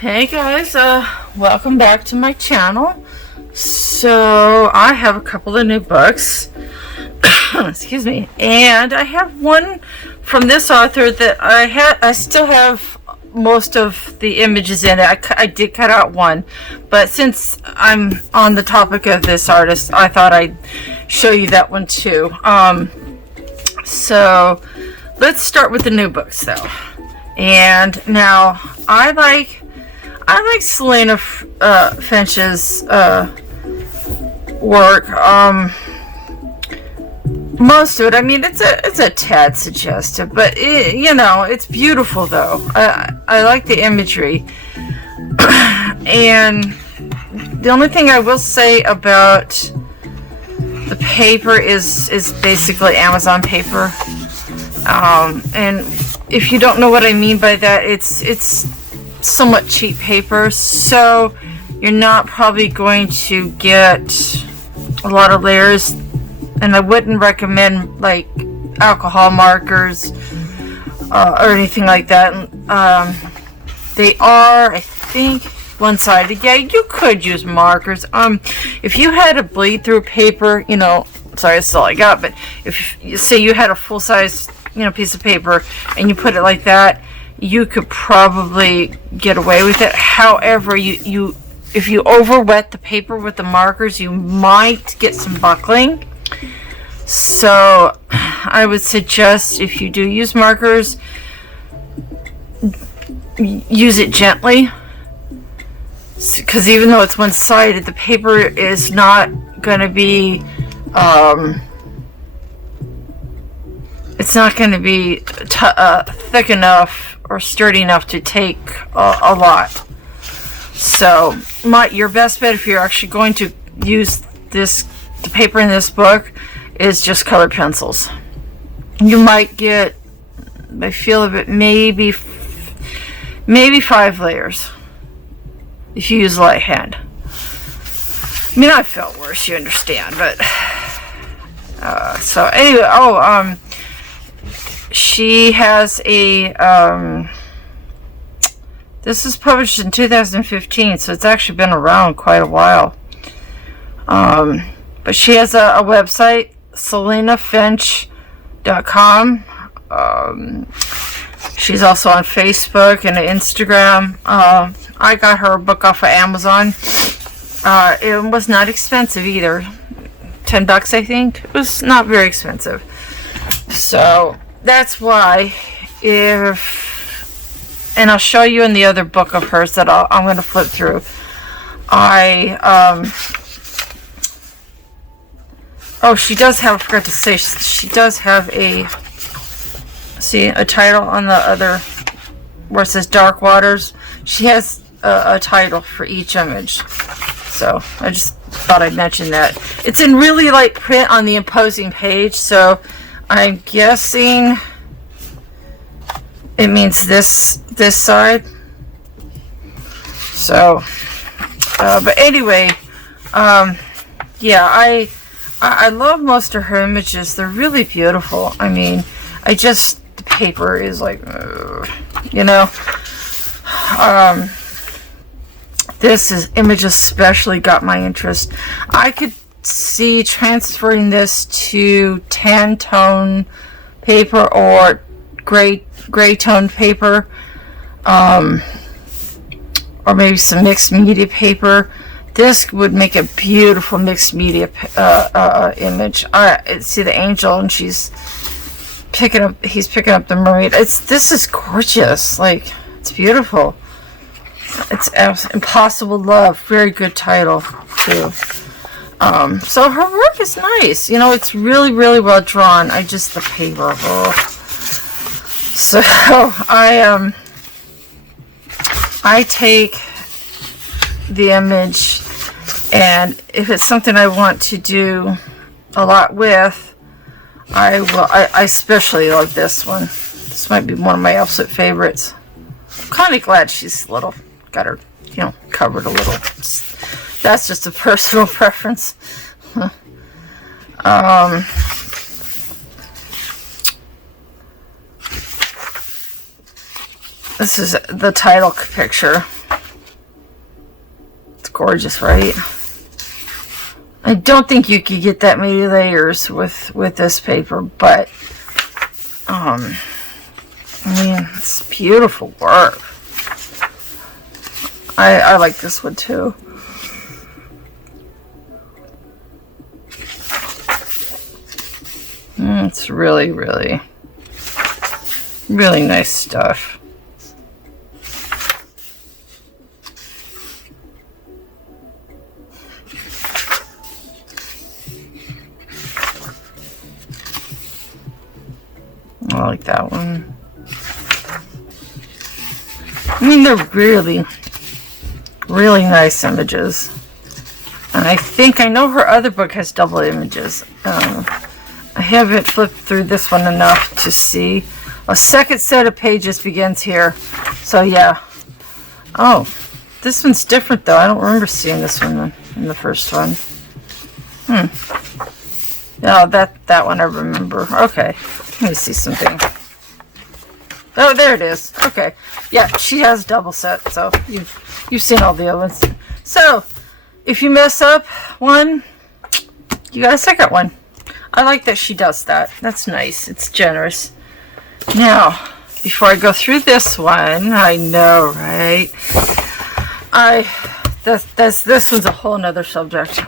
Hey guys, welcome back to my channel. So I have a couple of new books, excuse me, and I have one from this author that I still have most of the images in it. I did cut out one, but since I'm on the topic of this artist, I thought I'd show you that one too. So let's start with the new books though. And now I like Selina Fenech's work. Most of it, I mean, it's a tad suggestive, but it's beautiful though. I like the imagery. And the only thing I will say about the paper is basically Amazon paper. And if you don't know what I mean by that, it's somewhat cheap paper, so you're not probably going to get a lot of layers, and I wouldn't recommend like alcohol markers or anything like that. They are, I think, one-sided. Yeah, you could use markers. If you had a bleed through paper, sorry, that's all I got, but if you say you had a full-size piece of paper and you put it like that, you could probably get away with it. However, if you over wet the paper with the markers, you might get some buckling. So I would suggest, if you do use markers, use it gently, because even though it's one-sided, the paper is not going to be it's not going to be thick enough or sturdy enough to take a lot. So your best bet, if you're actually going to use the paper in this book, is just colored pencils. You might get, I feel of it, maybe 5 layers if you use light hand. I mean, I felt worse, you understand, but so anyway, she has a this was published in 2015, so it's actually been around quite a while. But she has a website, selinafenech.com. She's also on Facebook and Instagram. I got her book off of Amazon. It was not expensive either. $10, I think. It was not very expensive. So that's why, and I'll show you in the other book of hers that I'm going to flip through. She does have, I forgot to say, she does have a title on the other, where it says Dark Waters. She has a title for each image. So I just thought I'd mention that. It's in really light print on the imposing page, so I'm guessing it means this side. So, but anyway, yeah, I love most of her images. They're really beautiful. I mean, the paper is like, this image especially got my interest. I could see transferring this to tan tone paper or gray toned paper, or maybe some mixed media paper. This would make a beautiful mixed media image. I see the angel, and he's picking up the mermaid. This is gorgeous. Like, it's beautiful. It's Impossible Love. Very good title too. So her work is nice. It's really, really well drawn. The paper. So I take the image, and if it's something I want to do a lot with, I will. I especially love this one. This might be one of my absolute favorites. I'm kind of glad she's got her, covered a little. That's just a personal preference. This is the title picture. gorgeous, right? I don't think you could get that many layers with this paper, but I mean, it's beautiful work. I like this one too. It's really, really, really nice stuff. I like that one. I mean, they're really, really nice images. And I know her other book has double images. I haven't flipped through this one enough to see. A second set of pages begins here. So yeah. Oh, this one's different though. I don't remember seeing this one in the first one. No, that one I remember. Okay, let me see something. Oh, there it is. Okay, yeah, she has double set. So you've seen all the other ones. So if you mess up one, you got a second one. I like that she does that. That's nice. It's generous. Now, before I go through this one, I know, right? This was a whole nother subject.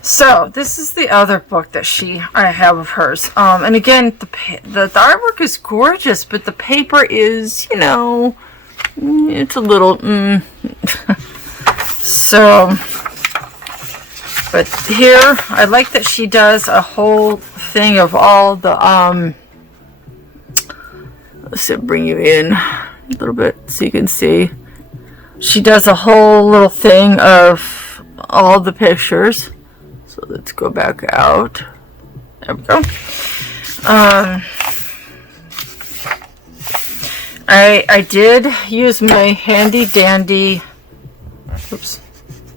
So, this is the other book that I have of hers. And again, the artwork is gorgeous, but the paper is, it's a little, So, but here, I like that she does a whole thing of all the, let's bring you in a little bit so you can see. She does a whole little thing of all the pictures. So let's go back out. There we go. I did use my handy dandy, oops,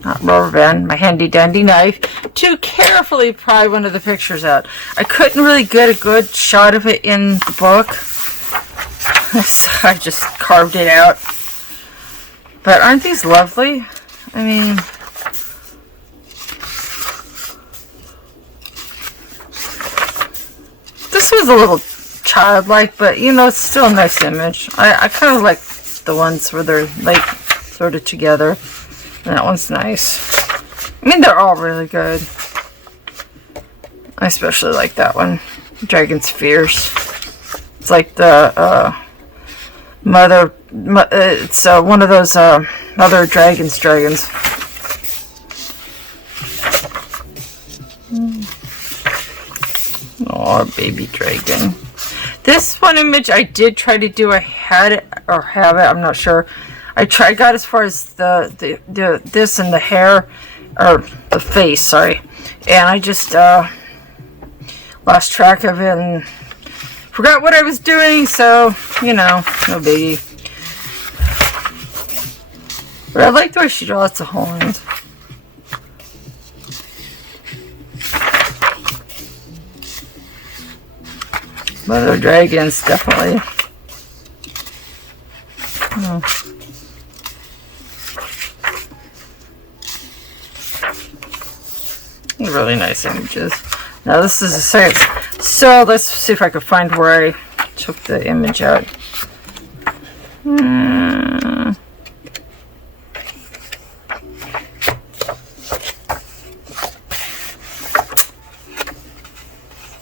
not rubber band, my handy dandy knife to carefully pry one of the pictures out. I couldn't really get a good shot of it in the book, so I just carved it out. But aren't these lovely? I mean, this was a little childlike, but it's still a nice image. I kind of like the ones where they're like sort of together. And that one's nice. I mean, they're all really good. I especially like that one, Dragon's Fears. It's like the mother. It's one of those mother dragons. Oh, baby dragon. This one image I did try to do. I had it or have it. I'm not sure. I got as far as the this and the hair, or the face. Sorry, and I just lost track of it and forgot what I was doing. So no biggie. But I like the way she draws the horns. Mother dragons, definitely. Really nice images. Now this is a second. So let's see if I can find where I took the image out.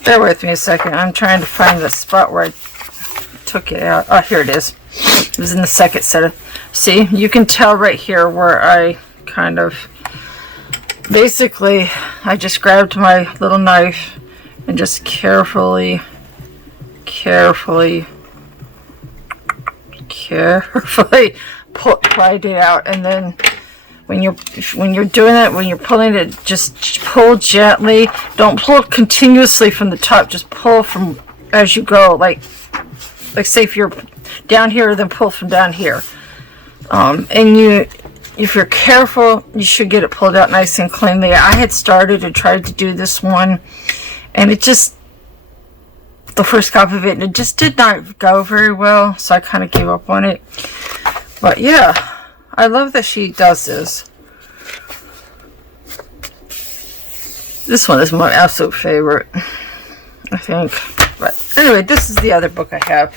Bear with me a second. I'm trying to find the spot where I took it out. Oh, here it is. It was in the second set of... See, you can tell right here where I kind of... Basically, I just grabbed my little knife and just carefully pried it out. And then when you're doing it, when you're pulling it, just pull gently. Don't pull continuously from the top. Just pull from as you go. Like say if you're down here, then pull from down here. If you're careful, you should get it pulled out nice and cleanly. I had started and tried to do this one, and it just, the first copy of it, and it just did not go very well, so I kind of gave up on it. But yeah, I love that she does this. This one is my absolute favorite, I think. But anyway, this is the other book I have.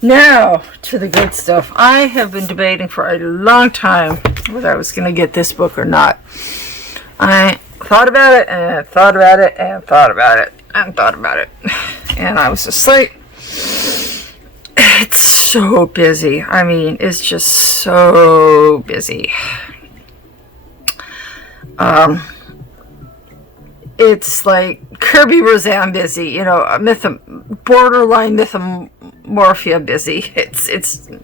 Now, to the good stuff. I have been debating for a long time whether I was going to get this book or not. I thought about it, and thought about it, and thought about it, and thought about it. And I was just like, it's so busy. I mean, it's just so busy. It's like Kirby Roseanne busy, you know, borderline mythomorphia busy. It's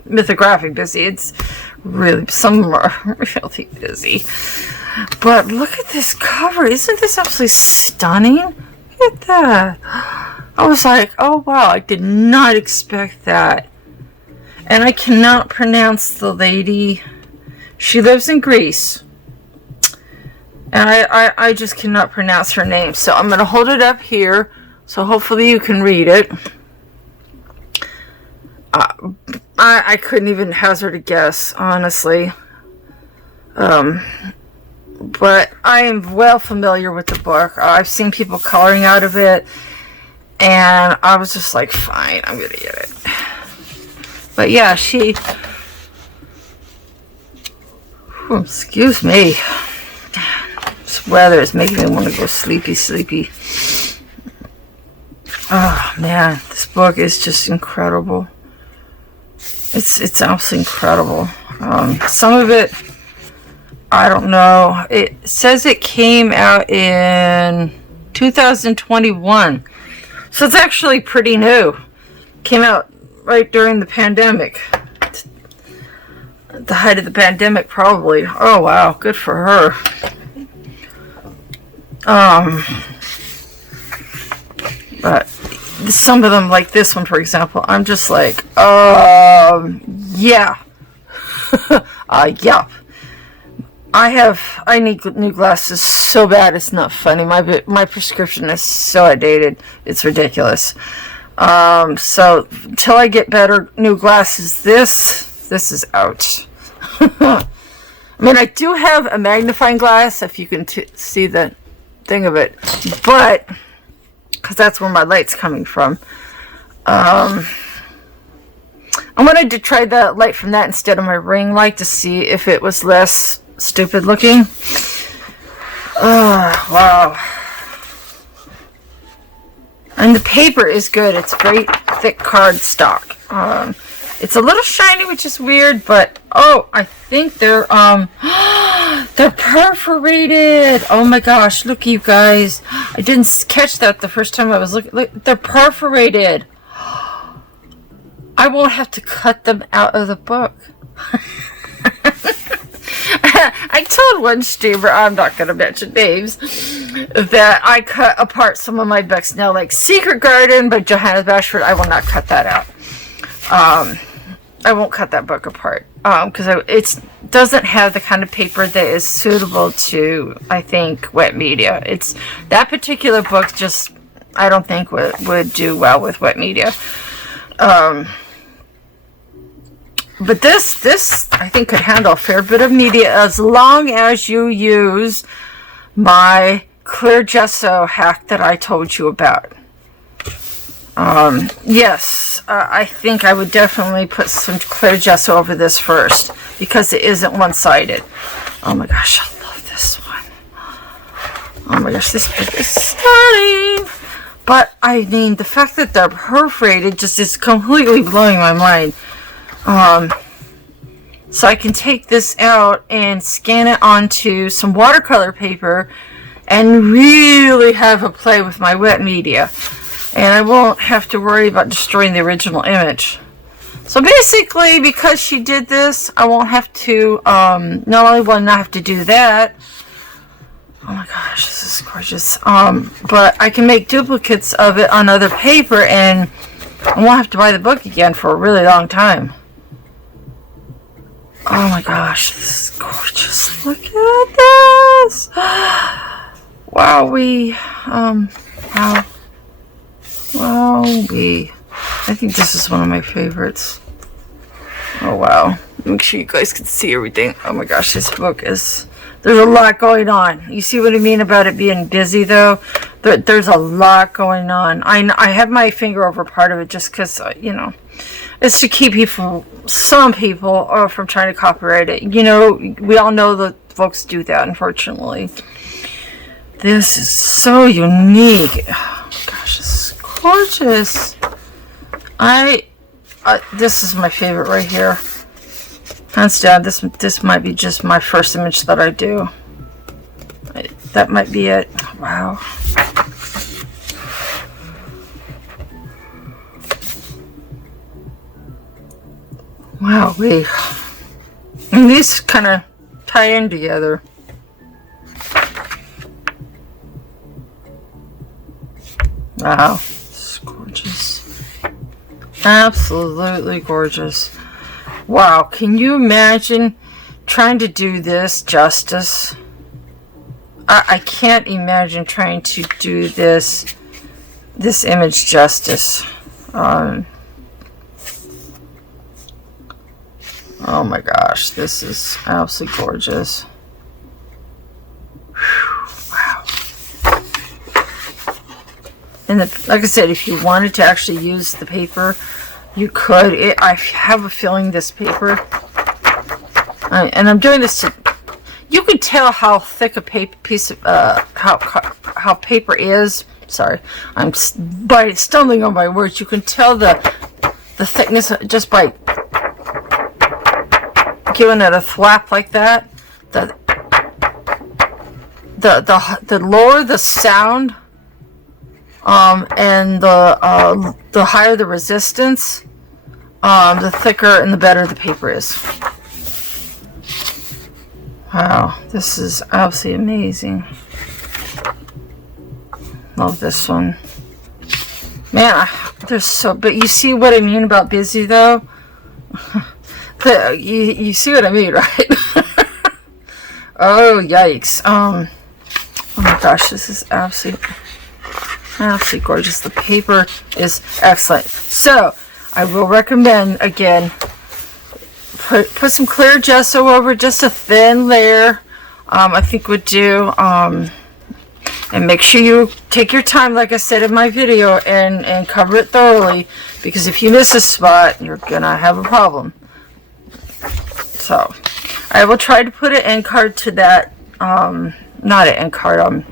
mythographic busy. It's really, some are really busy. But look at this cover. Isn't this absolutely stunning? Look at that. I was like, oh wow, I did not expect that. And I cannot pronounce the lady. She lives in Greece. And I just cannot pronounce her name. So I'm going to hold it up here. So hopefully you can read it. I couldn't even hazard a guess, honestly. But I am well familiar with the book. I've seen people coloring out of it. And I was just like, fine, I'm going to get it. But yeah, excuse me. This weather is making me want to go sleepy. Oh man, this book is just incredible. It's absolutely incredible. Some of it, I don't know. It says it came out in 2021, so it's actually pretty new. Came out right during the pandemic. The height of the pandemic, probably. Oh wow, good for her. But some of them, like this one, for example, I'm just like, yeah. Yeah. I need new glasses so bad it's not funny. My prescription is so outdated, it's ridiculous. So until I get better new glasses, this is out. I mean, I do have a magnifying glass, if you can see the thing of it, but because that's where my light's coming from. I wanted to try the light from that instead of my ring light to see if it was less stupid looking. Wow. And the paper is good. It's very thick cardstock. It's a little shiny, which is weird, but I think they're they're perforated. Oh my gosh, look you guys. I didn't catch that the first time I was looking. Look, they're perforated. I won't have to cut them out of the book. I told one streamer, I'm not going to mention names, that I cut apart some of my books. Now, like Secret Garden by Johanna Bashford, I will not cut that out. I won't cut that book apart because it doesn't have the kind of paper that is suitable to, I think, wet media. It's that particular book just, I don't think would do well with wet media. But this I think could handle a fair bit of media as long as you use my clear gesso hack that I told you about. Yes, I think I would definitely put some clear gesso over this first because it isn't one-sided. Oh my gosh, I love this one. Oh my gosh, this book is stunning. But I mean, the fact that they're perforated just is completely blowing my mind. So I can take this out and scan it onto some watercolor paper and really have a play with my wet media. And I won't have to worry about destroying the original image. So basically, because she did this, I won't have to, not only will I not have to do that, oh my gosh, this is gorgeous, but I can make duplicates of it on other paper and I won't have to buy the book again for a really long time. Oh my gosh, this is gorgeous. Look at this. Wowee. Wow. Wowee. I think this is one of my favorites. Oh wow. Make sure you guys can see everything. Oh my gosh, this book is There's a lot going on. You see what I mean about it being busy, though? There's a lot going on. I have my finger over part of it just because, you know, it's to keep some people from trying to copyright it. You know, we all know that folks do that, unfortunately. This is so unique. Oh, gosh, this is gorgeous. This is my favorite right here. Hands down, this might be just my first image that I do. That might be it. Wow. Wow, and these kind of tie in together. Wow, this is gorgeous. Absolutely gorgeous. Wow, can you imagine trying to do this justice? I can't imagine trying to do this image justice. Oh my gosh, this is absolutely gorgeous. Whew, wow. And like I said, if you wanted to actually use the paper, you could. I have a feeling this paper, and I'm doing this to, you can tell how thick a piece of, how paper is. Sorry, I'm stumbling on my words. You can tell the thickness just by giving it a thwap like that. The lower the sound, and the higher the resistance, the thicker and the better the paper is. Wow, this is absolutely amazing. Love this one. Man, there's so, but you see what I mean about busy though? You see what I mean, right? Oh, yikes. Oh my gosh, this is absolutely gorgeous. The paper is excellent. So, I will recommend, again, put some clear gesso over, just a thin layer, I think would do. And make sure you take your time, like I said in my video, and cover it thoroughly, because if you miss a spot, you're gonna have a problem. So, I will try to put an end card to that, not an end card,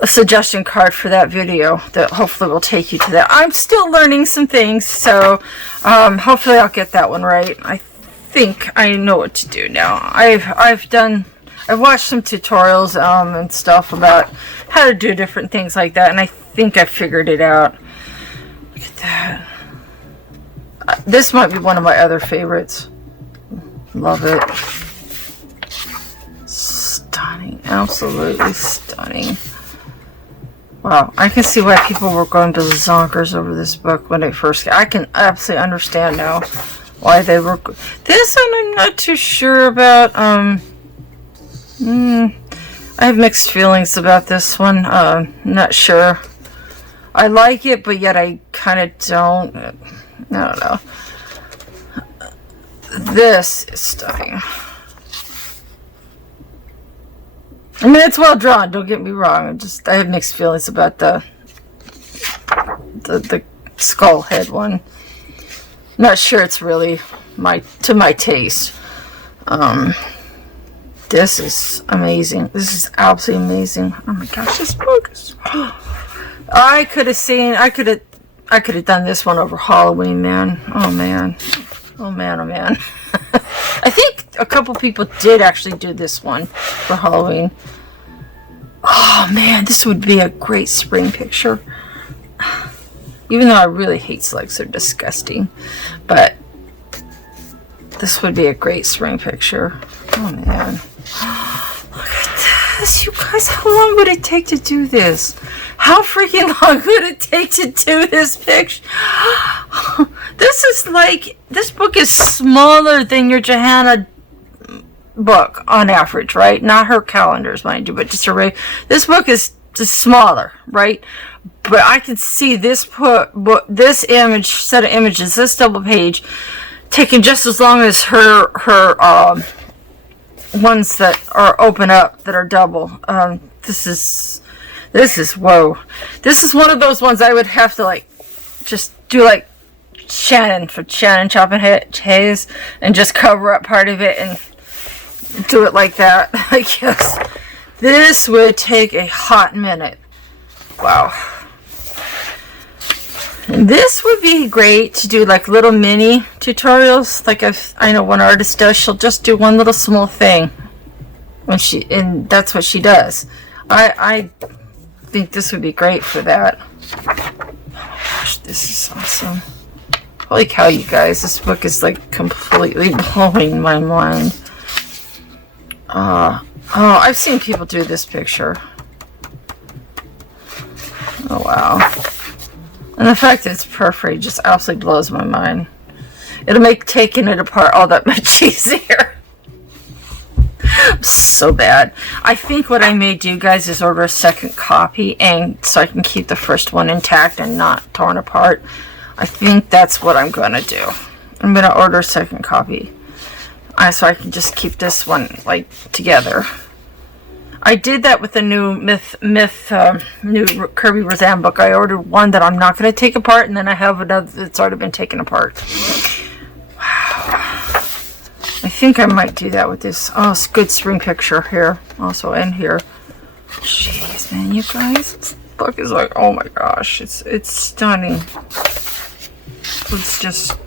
a suggestion card for that video that hopefully will take you to that. I'm still learning some things, so hopefully I'll get that one right. I think I know what to do now. I've watched some tutorials and stuff about how to do different things like that, and I think I figured it out. Look at that. This might be one of my other favorites. Love it. Stunning. Absolutely stunning. Wow. I can see why people were going to the zonkers over this book when it first came. I can absolutely understand now why they were. This one I'm not too sure about. I have mixed feelings about this one. Not sure. I like it, but yet I kind of don't. I don't know. This is stunning. I mean, it's well drawn, don't get me wrong. I have mixed feelings about the skull head one. Not sure it's really to my taste. This is amazing. This is absolutely amazing. Oh my gosh, this book is. I could have done this one over Halloween, man. Oh man. Oh man, oh man. I think a couple people did actually do this one for Halloween. Oh man, this would be a great spring picture. Even though I really hate slugs, they're disgusting. But this would be a great spring picture. Oh man. Look at this, you guys. How long would it take to do this? How freaking long would it take to do this picture? This book is smaller than your Johanna book on average, right? Not her calendars, mind you, but just her. This book is just smaller, right? But I can see this this image, set of images, this double page, taking just as long as her ones that are open up that are double. This is whoa. This is one of those ones I would have to like just do like Shannon Chopping Hayes and just cover up part of it and do it like that. I guess this would take a hot minute. Wow. And this would be great to do like little mini tutorials. Like I know one artist does, she'll just do one little small thing and that's what she does. I think this would be great for that. Oh my gosh, this is awesome. Holy cow, you guys, this book is like completely blowing my mind. Oh, I've seen people do this picture. Oh wow. And the fact that it's perforated just absolutely blows my mind. It'll make taking it apart all that much easier. So bad. I think what I may do, guys, is order a second copy, and so I can keep the first one intact and not torn apart. I think that's what I'm going to do. I'm going to order a second copy. So I can just keep this one, like, together. I did that with the new new Kirby Roseanne book. I ordered one that I'm not going to take apart, and then I have another that's already been taken apart. Wow. I think I might do that with this. Oh, it's a good spring picture here. Also in here. Jeez, man, you guys. This book is like, oh my gosh. It's stunning. It's just...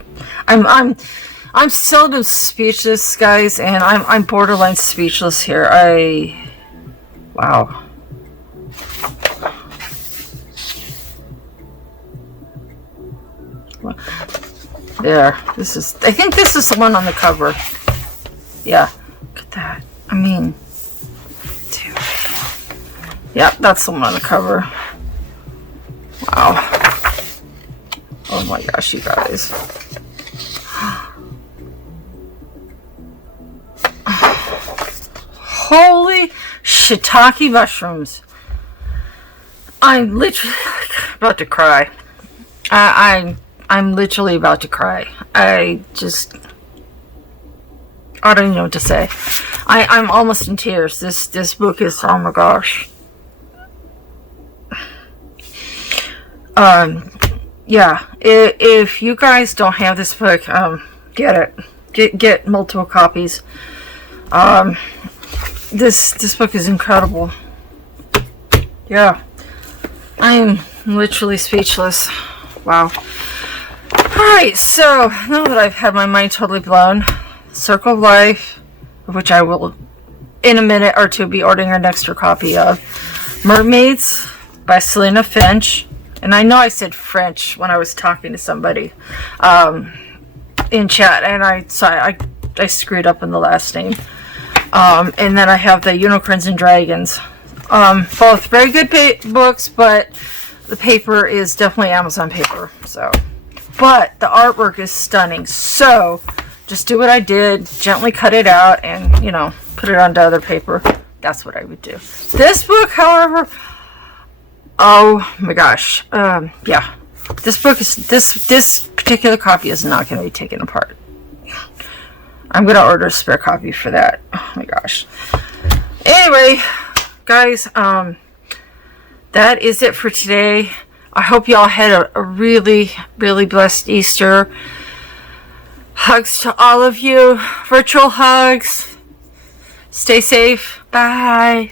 I'm seldom speechless, guys, and I'm borderline speechless here. Wow. There. This is... I think this is the one on the cover. Yeah. Look at that. I mean... Dude. Yep, that's the one on the cover. Wow. Oh my gosh, you guys. Holy shiitake mushrooms. I'm literally about to cry. I'm literally about to cry. I don't even know what to say. I'm almost in tears. This book is, oh my gosh. Yeah, if you guys don't have this book, get it. Get multiple copies. This book is incredible. Yeah. I am literally speechless. Wow. Alright, so now that I've had my mind totally blown, Circle of Life, which I will in a minute or two be ordering an extra copy of. Mermaids by Selina Fenech. And I know I said French when I was talking to somebody in chat, and I screwed up in the last name. And then I have the Unicorns and Dragons. Both very good books, but the paper is definitely Amazon paper. So, but the artwork is stunning. So, just do what I did, gently cut it out, and put it onto other paper. That's what I would do. This book, however, oh my gosh, yeah. This book is this particular copy is not going to be taken apart. I'm going to order a spare copy for that. Oh my gosh. Anyway, guys, that is it for today. I hope y'all had a really, really blessed Easter. Hugs to all of you. Virtual hugs. Stay safe. Bye.